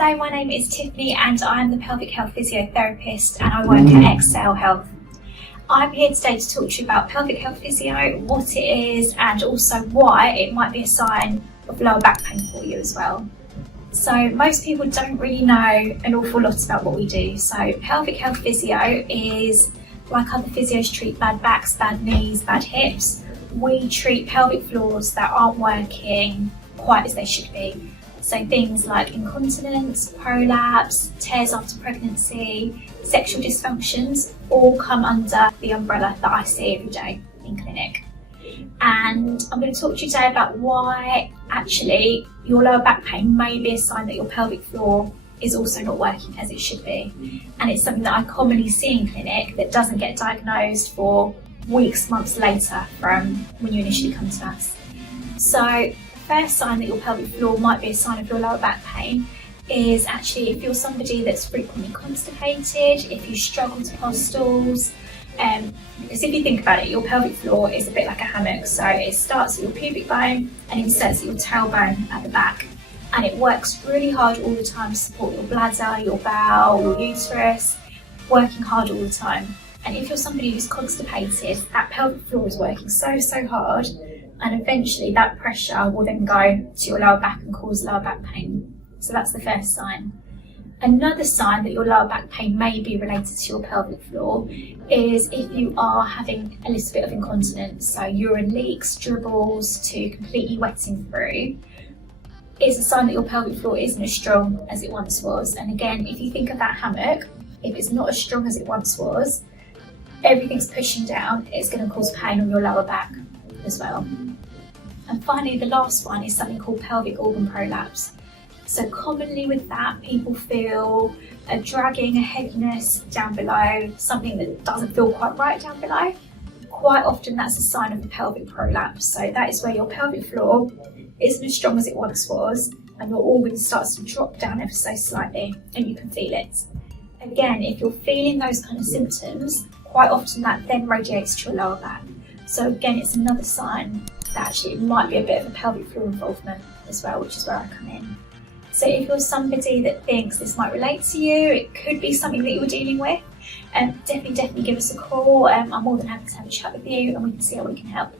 Hello, my name is Tiffany and I am the pelvic health physiotherapist and I work at Xcel Health. I'm here today to talk to you about pelvic health physio, what it is and also why it might be a sign of lower back pain for you as well. So most people don't really know an awful lot about what we do. So pelvic health physio is like other physios treat bad backs, bad knees, bad hips. We treat pelvic floors that aren't working quite as they should be. So things like incontinence, prolapse, tears after pregnancy, sexual dysfunctions all come under the umbrella that I see every day in clinic. And I'm going to talk to you today about why actually your lower back pain may be a sign that your pelvic floor is also not working as it should be. And it's something that I commonly see in clinic that doesn't get diagnosed for weeks, months later from when you initially come to us. So first sign that your pelvic floor might be a sign of your lower back pain is actually if you're somebody that's frequently constipated, if you struggle to pass stools, because if you think about it, your pelvic floor is a bit like a hammock. So it starts at your pubic bone and inserts at your tailbone at the back, and it works really hard all the time to support your bladder, your bowel, your uterus, working hard all the time. And if you're somebody who's constipated, that pelvic floor is working so hard, and eventually that pressure will then go to your lower back and cause lower back pain. So that's the first sign. Another sign that your lower back pain may be related to your pelvic floor is if you are having a little bit of incontinence, so urine leaks, dribbles to completely wetting through. It's a sign that your pelvic floor isn't as strong as it once was. And again, if you think of that hammock, if it's not as strong as it once was, everything's pushing down, it's going to cause pain on your lower back as well. And finally, the last one is something called pelvic organ prolapse. So commonly with that, people feel a dragging, a heaviness down below, something that doesn't feel quite right down below. Quite often that's a sign of the pelvic prolapse. So that is where your pelvic floor isn't as strong as it once was and your organ starts to drop down ever so slightly and you can feel it. Again, if you're feeling those kind of symptoms, quite often that then radiates to your lower back. So again, it's another sign that actually it might be a bit of a pelvic floor involvement as well, which is where I come in. So if you're somebody that thinks this might relate to you, it could be something that you're dealing with, definitely give us a call. I'm more than happy to have a chat with you and we can see how we can help.